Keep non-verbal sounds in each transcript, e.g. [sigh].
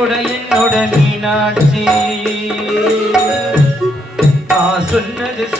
என்னோட என்னோட மீனாட்சி. நான் சொன்னது சொன்னது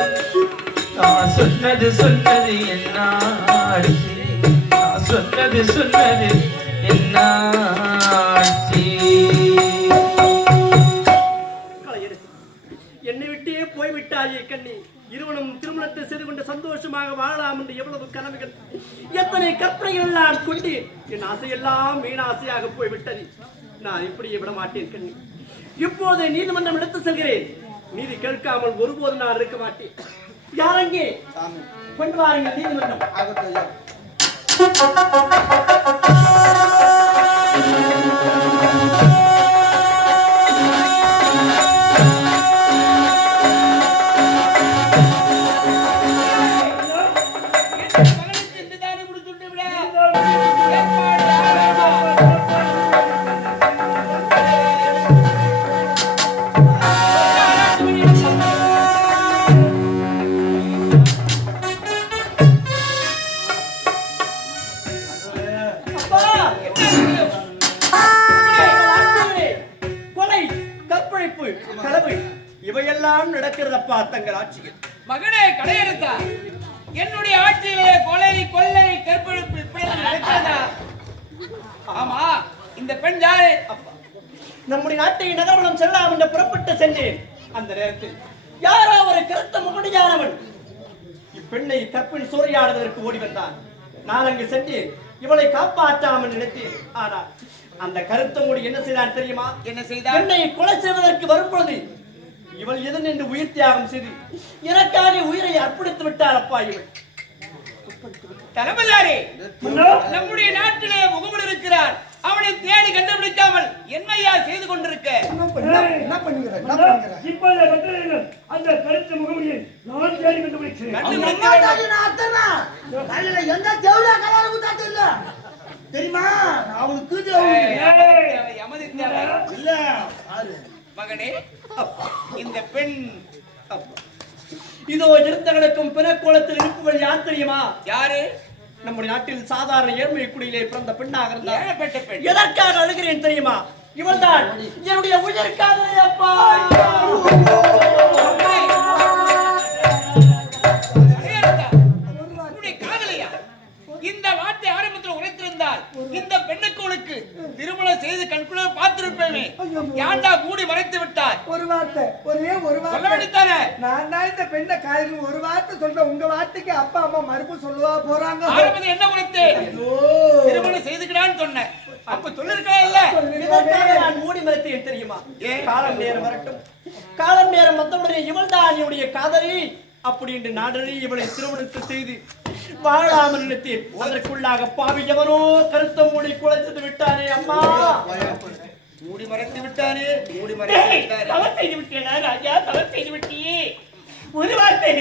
சொன்னது சொன்னது என்னாடி நான் சொன்னது சொன்னது என்னாடி என்னை விட்டே போய்விட்டாயே கண்ணி. இருவனும் திருமணத்தை செய்து கொண்டு சந்தோஷமாக வாழலாம் என்று எவ்வளவு கனவுகள். எத்தனை கற்பனைகள் எல்லாம் கொண்டு என் ஆசையெல்லாம் வீணாசையாக போய்விட்டது. நான் இப்படியே விட மாட்டேன் கண்ணி. இப்போது நீதிமன்றம் எடுத்து செல்கிறேன். நீதி கேட்காமல் ஒருபோதும் நான் இருக்க மாட்டேன். யாரங்கே? கொண்டு வாருங்கள் நீதிமன்றம். அப்பா! [laughs] இவையெல்லாம் நடக்கிறதப்பா தங்கள் ஆட்சியில். மகனே கடையெடுத்தா என்னுடைய ஆட்சியிலே கொலை கொள்ளை கற்பழிப்பு இப்படியெல்லாம் நடக்கிறதா? ஆமா இந்த பெண் யாரு? அப்பா, நம்முடைய நாட்டை நகர்வனம் செல்லலாம் என்று புறப்பட்டு சென்றேன். அந்த நேரத்தில் யாரோ ஒரு கருத்த முகடியானவன் இப்பெண்ணை கற்பில் சூறையாடுவதற்கு ஓடி வந்தான். நான் அங்கு சென்று இவளை காப்பாற்றாமல் நினைத்தேன். ஆனால் அந்த கருத்த முடி என்ன செய்தான் தெரியுமா? என்ன செய்தார் என்னை கொலை செய்வதற்கு வரும்பொழுது இவள் எதன் என்று உயிர் தியாகம் செய்து எனக்காக உயிரை அர்ப்பணித்து விட்டார் அப்பா இவள். தளபதியாரே நம்முடைய நாட்டிலே முகமது இருக்கிறார். அவனை தேடி கண்டுபிடிக்காமல் என்னையா செய்து கொண்டிருக்க? இப்போது கட்டுரைகள் அந்த கருத்து முகமதியை நான் தேடி கண்டுபிடிக்கிறேன். எந்த தேவையா கலர் ஊத்தாத்து இல்ல? தெரியுமா? அவளுக்கு தேவை, எமது தேவை. இல்ல பாரு. மகனே இந்த பெண் இதோ இருத்தங்களுக்கும் பிறக்கோலத்தில் இருப்பவள் யார் தெரியுமா? யாரு? நம்முடைய நாட்டில் சாதாரண ஏழ்மை குடியிலே பிறந்த பெண்ணாக இருந்தார் ஏழப்பட்ட பெண்? எதற்காக அழுகிறேன் தெரியுமா? இவள்தான் என்னுடைய உயிர்க்காக அப்பா! வார்த்தைக்கு அப்பா அம்மா மறுப்பு சொல்லவா போறாங்க. ஆரம்பத்தில் என்ன ஐயோ. திருமணம் செய்துக்கிறான்னு சொன்னேன். அப்ப சொல்லிருக்கலாம் இல்ல? இதற்காக நான் மூடி மறைத்தேன் தெரியுமா? ஏன்? காலம் நேரம் வரட்டும். காலம் நேரம் வந்தவுடனே இவள்தான் என்னுடைய காதலி அப்படி என்று நாடனே இவளை திருமணத்தை செய்து வாழாமல் நினைத்தேன் அதற்குள்ளாக பாவி எவனோ கருத்த மூடி குலைச்சது விட்டானே அம்மா. மூடி மறைத்து விட்டானே. மூடி மறைத்து விட்டாரே தவறு செய்து விட்டேனா ராஜா? தவறு செய்து விட்டியே. ஒரு வார்த்தை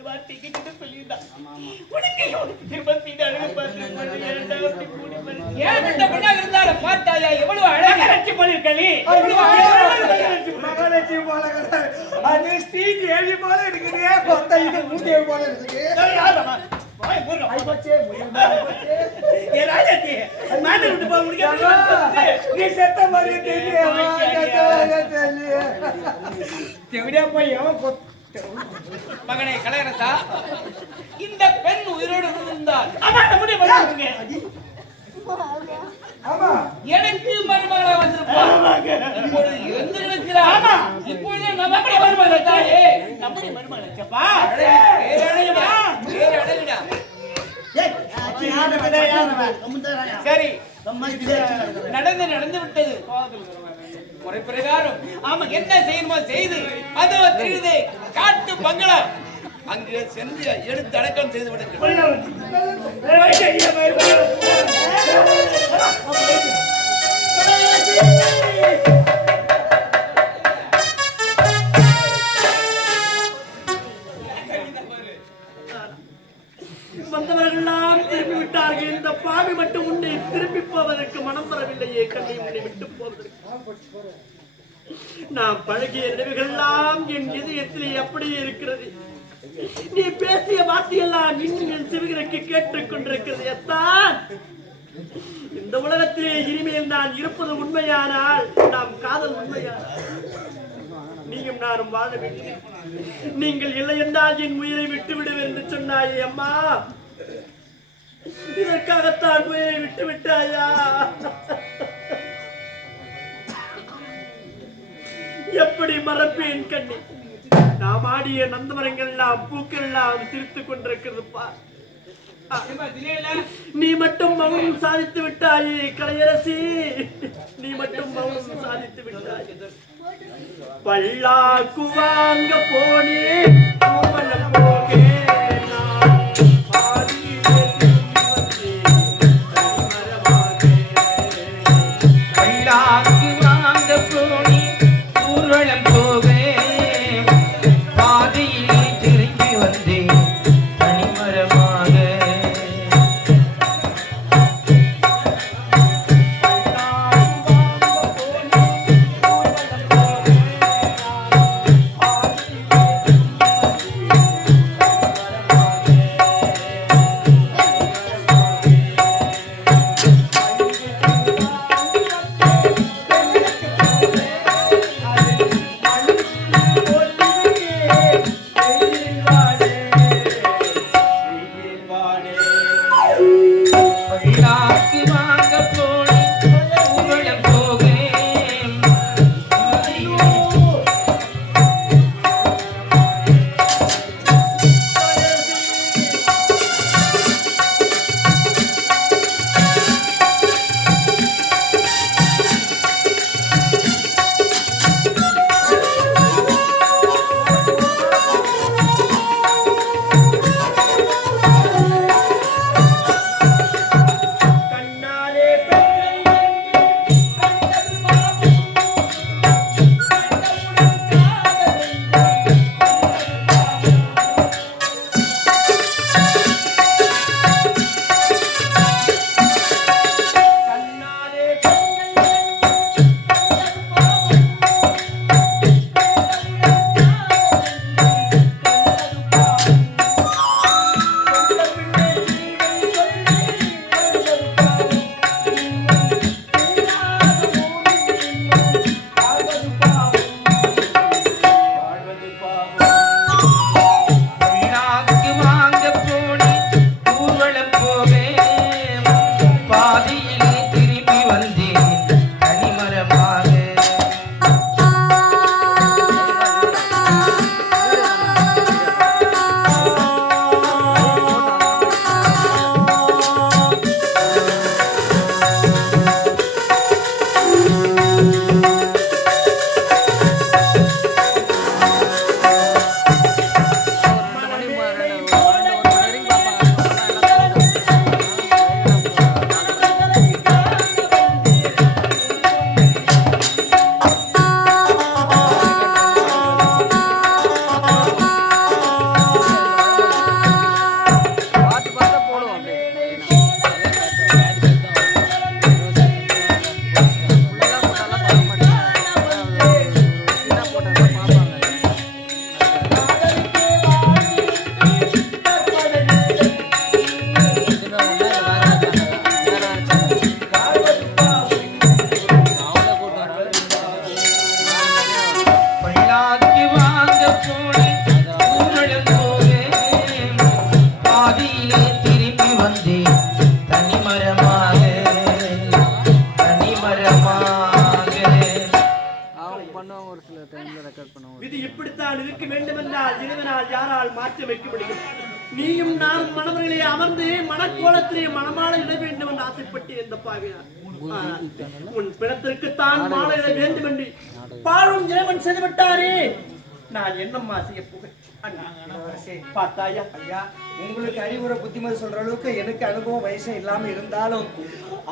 ஒரு வார்த்தை கிட்ட சொல்லியிருந்தான் உனக்கு உனக்கு திரும்ப செய்து அழகு பார்த்து இரண்டாவது கூடி மறைத்து ஏன் இந்த இருந்தாலும் பார்த்தாயா? எவ்வளவு அழகா மகாலட்சுமி போலிருக்கே மகாலட்சுமி போல. அது ஸ்ரீதேவி போல இருக்குது கொத்த இது மூதேவி போல இருக்குது. நீ செத்த மாதிரி தெரியல [laughs] போய் எவன் கொத்த மகனே கலையரசா? இந்த பெண் உயிரோடு இருந்திருந்தால் ஆமா எனக்கு மருமகளா வந்திருப்பான் இப்பொழுது மருமகள் தாயே. நம்முடைய பேரழகுடா, பேரழகுடா. சரி. நடந்து நடந்து விட்டது. முறை பிரகாரம் ஆமா என்ன செய்யணுமோ செய்து. அது தெரியுது காட்டு பங்களா. அங்கே சென்று எடுத்து அடக்கம் செய்து விடுங்கள். உன்னை திரும்பி போவதற்கு மனம் வரவில்லையே. கண்ணை உன்னை விட்டு போவதற்கு. நான் பழகிய நினைவுகள்லாம் என் இதயத்திலே அப்படியே இருக்கிறது. நீ பேசிய வார்த்தையெல்லாம் இன்னும் என் செவிகளுக்கு கேட்டுக் கொண்டிருக்கிறது. எத்தான் இந்த உலகத்திலே இனிமேல் நான் இருப்பது உண்மையானால் நாம் காதல் உண்மையானால். நீயும் நானும் வாழ வேண்டும். நீங்கள் இல்லை என்றால் என் உயிரை விட்டு விடுவேன் என்று சொன்னாயே அம்மா. இதற்காகத்தான் உயிரை விட்டு விட்டாயா? எப்படி மறப்பேன் கண்ணி? நாம் ஆடிய நந்தமரங்கள் எல்லாம் பூக்கள் எல்லாம் சிரித்துக் கொண்டிருக்கிறது நீ மட்டும் மௌனம் சாதித்து விட்டாயே கலையரசி. நீ மட்டும் மௌனம் சாதித்து விட்டாய். பல்லாக்குவாங்க போனே Krishna யாரால் மாற்றி வைக்க முடியும். நீயும் நானும் மணவர்களே அமர்ந்து மணக்கோலத்திலே மணமால இட வேண்டும் என்று ஆசைப்பட்டு இந்த பாவினார் உன் பிணத்திற்குத்தான் மாலை இட வேண்டும் என்று பாழும் இறைவன் செய்து விட்டாரே. நான் என்னம்மா செய்ய போகிறேன்? பார்த்தாயா ஐயா? உங்களுக்கு அறிவுரை புத்திமதி சொல்ற அளவுக்கு எனக்கு அனுபவம் வயசு இல்லாம இருந்தாலும்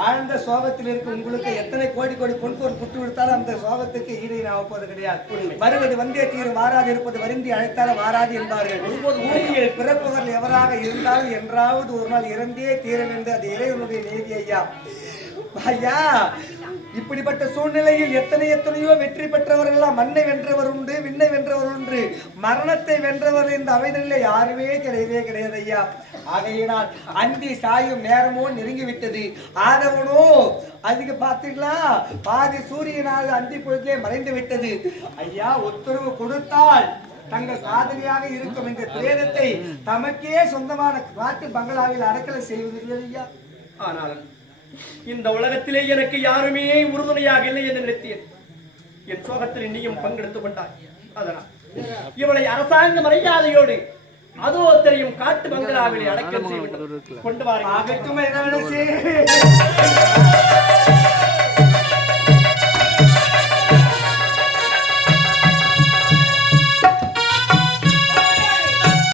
ஆழ்ந்த சோகத்தில் இருக்க உங்களுக்கு எத்தனை கோடி கோடி பொன்பொருள் புட்டு விடுத்தாலும் அந்த சோகத்துக்கு ஈடு போவது கிடையாது. வருவது வந்தே தீரும் வாராது இருப்பது வருந்தி அழைத்தாலும் வாராது என்பார்கள். பூமியில் பிறப்பவர்கள் எவராக இருந்தாலும் என்றாவது ஒரு நாள் இறந்தே தீர வேண்டும் அது இறைவனுடைய நீதி ஐயா. ஐயா இப்படிப்பட்ட சூழ்நிலையில் எத்தனை எத்தனையோ வெற்றி பெற்றவர்கள் மண்ணை வென்றவர் உண்டு விண்ணை வென்றவர் உண்டு. மரணத்தை வென்றவர் இந்த அமைதலில் யாருமே கிடையவே கிடையாது ஐயா ஆகையினால் அந்தி சாயும் நேரமோ நெருங்கி விட்டது ஆதவனோ அதுக்கு பார்த்தீங்களா பாதி சூரியனாக அந்தி பொழுதிலே மறைந்து விட்டது. ஐயா உத்தரவு கொடுத்தால் தங்கள் காதலியாக இருக்கும் இந்த பிரேதத்தை தமக்கே சொந்தமான காட்டு பங்களாவில் அடக்கலை செய்வதில்லை ஐயா ஆனால் இந்த உலகத்திலே எனக்கு யாருமே உறுதுணையாக இல்லை என்று நினைத்தேன். என் சோகத்தில் நீயும் பங்கெடுத்துக் கொண்டாய். அதனால் இவளை அரசாங்க மரியாதையோடு அதோ தெரியும் காட்டு பங்களாவிலே அடக்கம் செய்ய வேண்டும். கொண்டு வாருங்கள்.